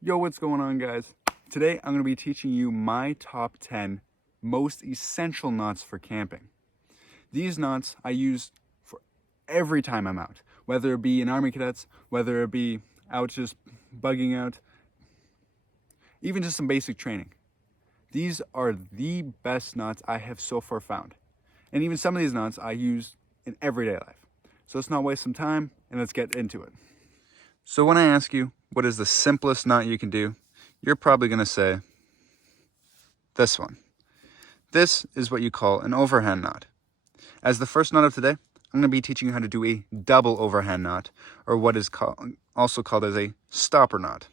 Yo, what's going on, guys? Today I'm going to be teaching you my top 10 most essential knots for camping. These knots I use for every time I'm out, whether it be in Army Cadets, whether it be out just bugging out, even just some basic training. These are the best knots I have so far found. And even some of these knots I use in everyday life. So let's not waste some time and let's get into it. So when I ask you what is the simplest knot you can do, you're probably going to say this one. This is what you call an overhand knot. As the first knot of today, I'm going to be teaching you how to do a double overhand knot, or what is also called as a stopper knot.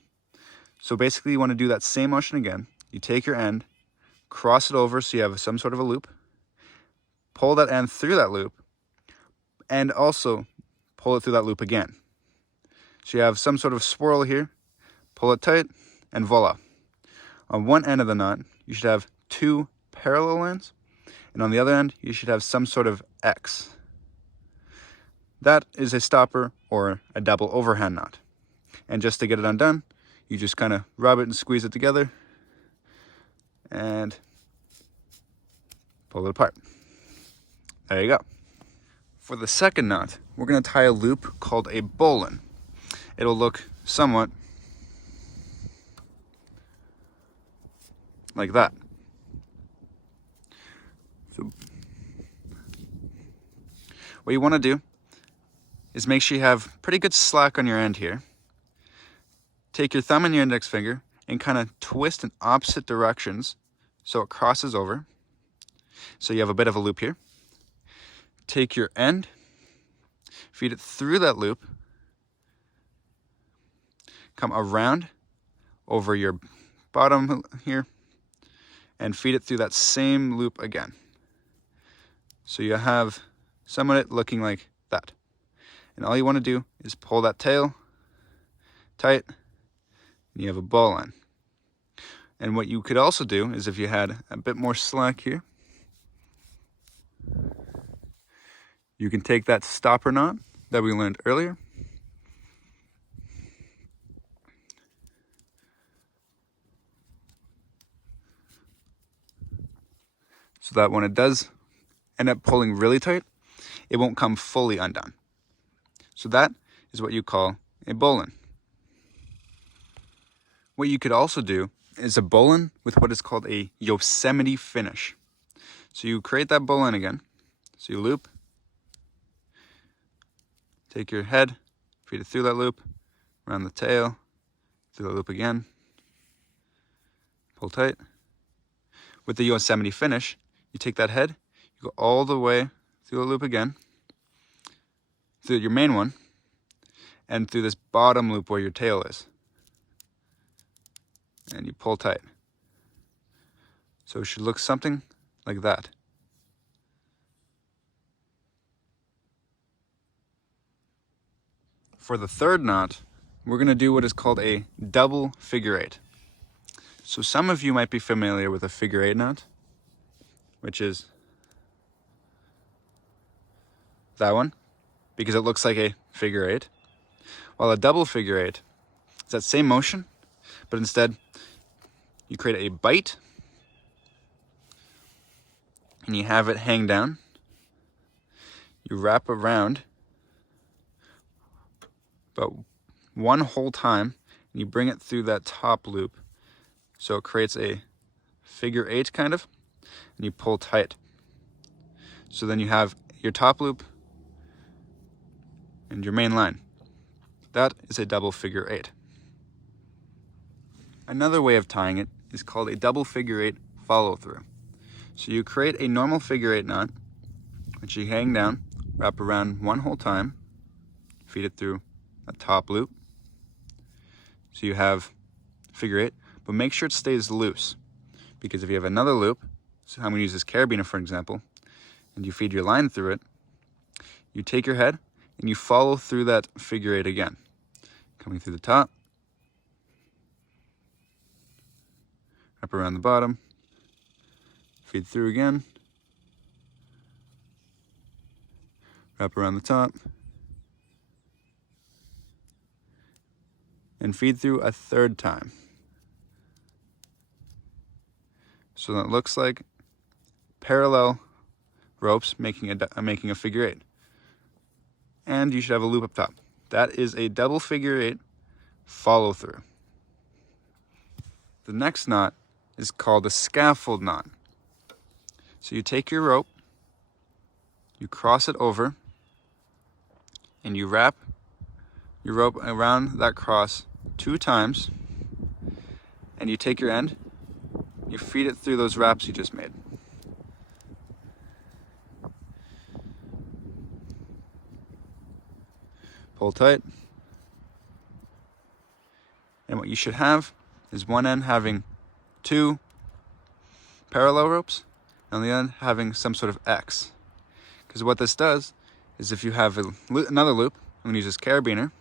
So basically you want to do that same motion again. You take your end, cross it over so you have some sort of a loop, pull that end through that loop, and also pull it through that loop again. So you have some sort of swirl here, pull it tight, and voila. On one end of the knot, you should have two parallel lines, and on the other end, you should have some sort of X. That is a stopper or a double overhand knot. And just to get it undone, you just kind of rub it and squeeze it together and pull it apart. There you go. For the second knot, we're going to tie a loop called a bowline. It'll look somewhat like that. So what you want to do is make sure you have pretty good slack on your end here. Take your thumb and your index finger and kind of twist in opposite directions so it crosses over. So you have a bit of a loop here. Take your end, feed it through that loop, come around over your bottom here, and feed it through that same loop again. So you have some of it looking like that. And all you want to do is pull that tail tight, and you have a bowline. And what you could also do is, if you had a bit more slack here, you can take that stopper knot that we learned earlier, so that when it does end up pulling really tight, it won't come fully undone. So that is what you call a bowline. What you could also do is a bowline with what is called a Yosemite finish. So you create that bowline again. So you loop, take your head, feed it through that loop, around the tail, through the loop again, pull tight. With the Yosemite finish, you take that head, you go all the way through the loop again, through your main one, and through this bottom loop where your tail is. And you pull tight. So it should look something like that. For the third knot, we're going to do what is called a double figure eight. So some of you might be familiar with a figure eight knot, which is that one, because it looks like a figure eight. While a double figure eight is that same motion, but instead you create a bite and you have it hang down. You wrap around about one whole time and you bring it through that top loop. So it creates a figure eight kind of, and you pull tight. So then you have your top loop and your main line. That is a double figure eight. Another way of tying it is called a double figure eight follow through. So you create a normal figure eight knot, which you hang down, wrap around one whole time, feed it through a top loop. So you have figure eight, but make sure it stays loose, because if you have another loop, so I'm going to use this carabiner for example, and you feed your line through it, you take your head and you follow through that figure eight again, coming through the top, up around the bottom, feed through again, wrap around the top, and feed through a third time. So that looks like parallel ropes making a figure eight. And you should have a loop up top. That is a double figure eight follow through. The next knot is called a scaffold knot. So you take your rope, you cross it over, and you wrap your rope around that cross 2 times, and you take your end, you feed it through those wraps you just made. Pull tight. And what you should have is one end having 2 parallel ropes and the other end having some sort of X. Because what this does is if you have another loop, I'm going to use this carabiner,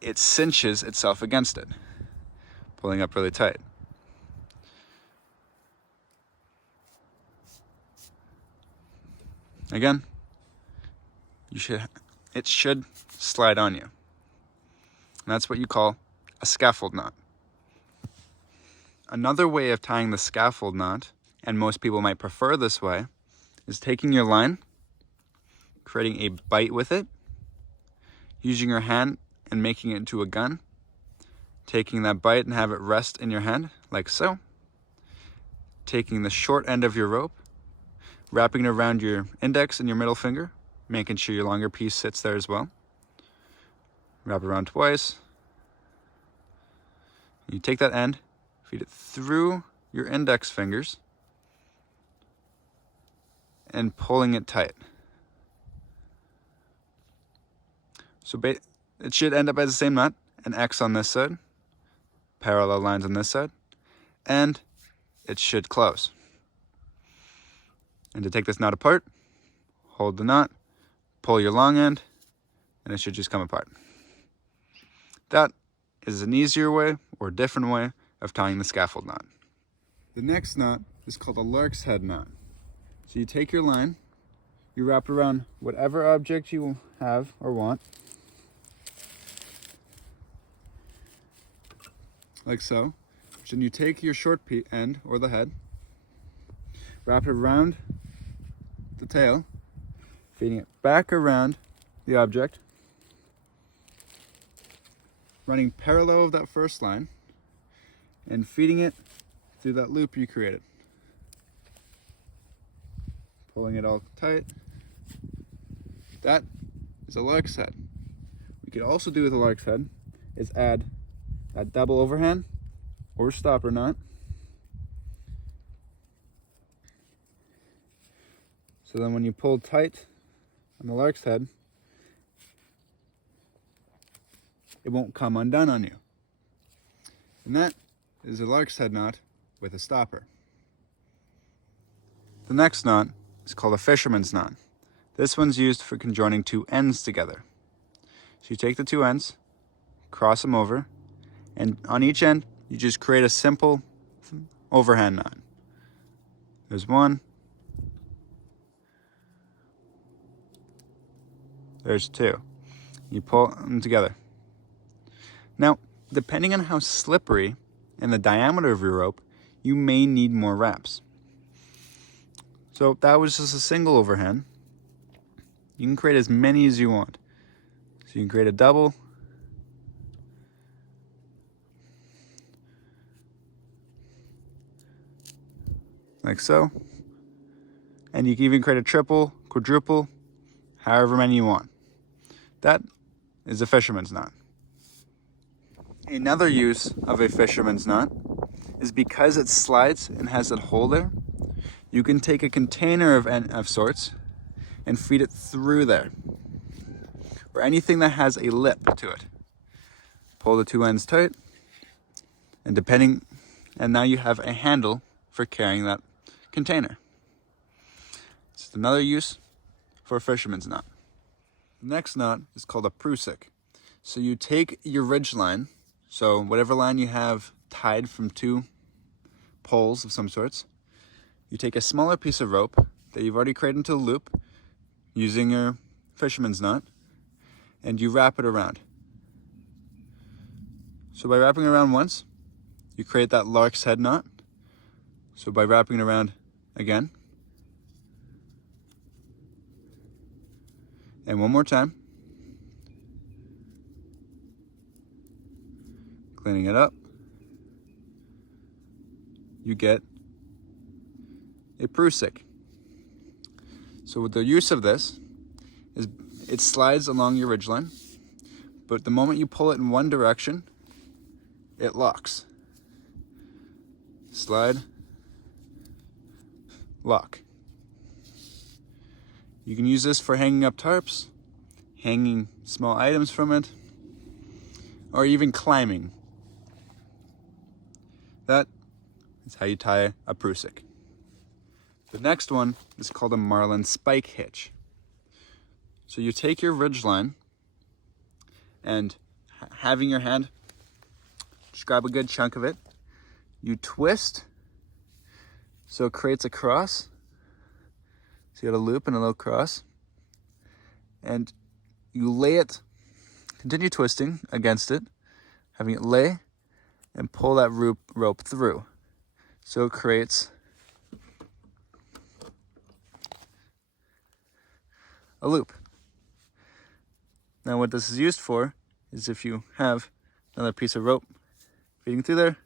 it cinches itself against it, pulling up really tight. Again, it should slide on you. And that's what you call a scaffold knot. Another way of tying the scaffold knot, and most people might prefer this way, is taking your line, creating a bite with it, using your hand and making it into a gun, taking that bite and have it rest in your hand, like so, taking the short end of your rope, wrapping it around your index and your middle finger, making sure your longer piece sits there as well. Wrap it around twice. You take that end, feed it through your index fingers, and pulling it tight. So it should end up as the same knot, an X on this side, parallel lines on this side, and it should close. And to take this knot apart, hold the knot, pull your long end, and it should just come apart. That is an easier way or a different way of tying the scaffold knot. The next knot is called a lark's head knot. So you take your line, you wrap it around whatever object you have or want, like so. Then you take your short end or the head, wrap it around the tail, feeding it back around the object, running parallel of that first line, and feeding it through that loop you created. Pulling it all tight. That is a lark's head. What we could also do with a lark's head is add that double overhand or stopper knot. So then when you pull tight on the lark's head, it won't come undone on you. And that is a lark's head knot with a stopper. The next knot is called a fisherman's knot. This one's used for conjoining 2 ends together. So you take the 2 ends, cross them over, and on each end, you just create a simple overhand knot. There's one. There's 2. You pull them together. Now, depending on how slippery and the diameter of your rope, you may need more wraps. So if that was just a single overhand, you can create as many as you want. So you can create a double, like so, and you can even create a triple, quadruple, however many you want. That is a fisherman's knot. Another use of a fisherman's knot is because it slides and has that hole there, you can take a container of sorts and feed it through there, or anything that has a lip to it. Pull the 2 ends tight, and now you have a handle for carrying that container. It's another use for a fisherman's knot. The next knot is called a prusik. So you take your ridge line, so whatever line you have tied from 2 poles of some sorts, you take a smaller piece of rope that you've already created into a loop using your fisherman's knot, and you wrap it around. So by wrapping it around once, you create that lark's head knot. So by wrapping it around again, and one more time, cleaning it up, you get a prusik. So with the use of this is it slides along your ridgeline, but the moment you pull it in one direction, it locks. Slide, lock. You can use this for hanging up tarps, hanging small items from it, or even climbing. That is how you tie a prusik. The next one is called a marlin spike hitch. So you take your ridgeline and having your hand, just grab a good chunk of it, you twist so it creates a cross. So you got a loop and a little cross, and you lay it, continue twisting against it, having it lay and pull that rope through. So it creates a loop. Now what this is used for is if you have another piece of rope feeding through there,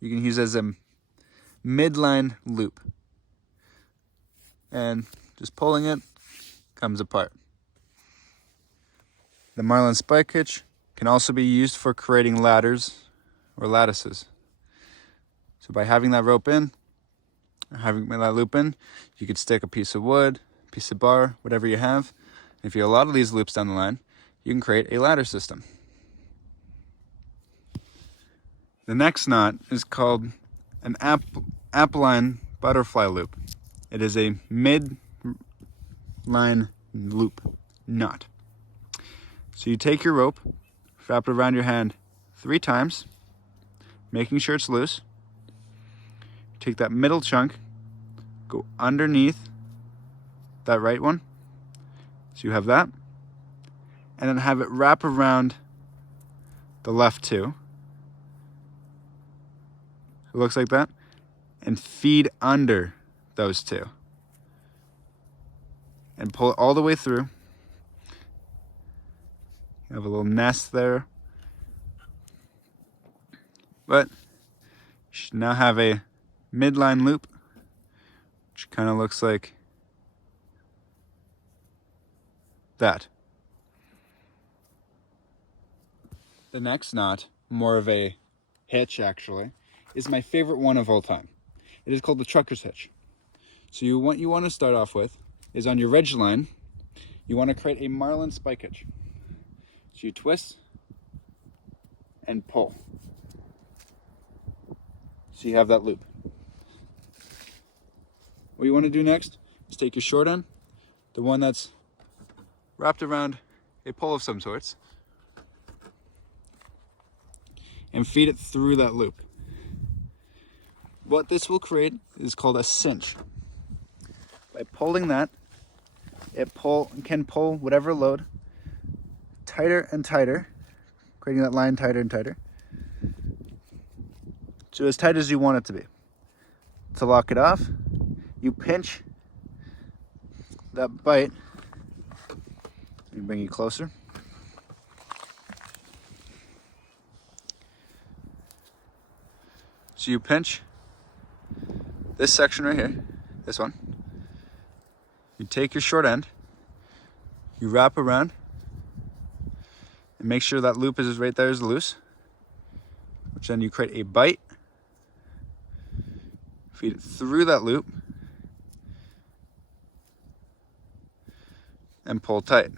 you can use it as a midline loop. And just pulling it comes apart. The marlin spike hitch can also be used for creating ladders or lattices. So by having that rope in, or having that loop in, you could stick a piece of wood, piece of bar, whatever you have. If you have a lot of these loops down the line, you can create a ladder system. The next knot is called an apple-line butterfly loop. It is a mid-line loop knot. So you take your rope, wrap it around your hand 3 times, making sure it's loose. Take that middle chunk, go underneath that right one, so you have that, and then have it wrap around the left 2. It looks like that, and feed under those 2, and pull it all the way through. You have a little nest there, but you should now have a midline loop, which kind of looks like that. The next knot, more of a hitch actually, is my favorite one of all time. It is called the trucker's hitch. So what you want to start off with is on your ridge line, you want to create a marlin spike hitch. So you twist and pull. So you have that loop. What you want to do next is take your short end, the one that's wrapped around a pole of some sorts, and feed it through that loop. What this will create is called a cinch. By pulling that, it can pull whatever load tighter and tighter, creating that line tighter and tighter, so as tight as you want it to be. To lock it off, you pinch that bite. Let me bring you closer. So you pinch this section right here, this one. You take your short end, you wrap around, and make sure that loop is right there is loose, which then you create a bite, feed it through that loop, and pull tight.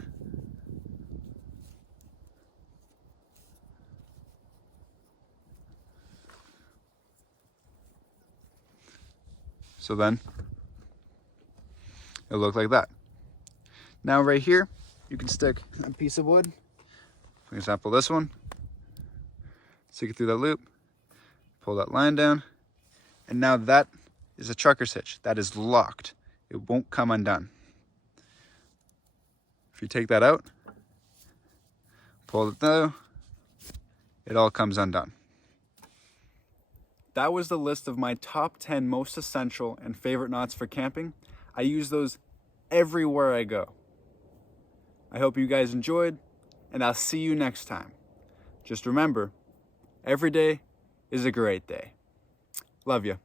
So then it'll look like that. Now right here, you can stick a piece of wood, for example this one, stick it through that loop, pull that line down, and now that is a trucker's hitch. That is locked. It won't come undone. If you take that out, pull it through, it all comes undone. That was the list of my top 10 most essential and favorite knots for camping. I use those everywhere I go. I hope you guys enjoyed, and I'll see you next time. Just remember, every day is a great day. Love you.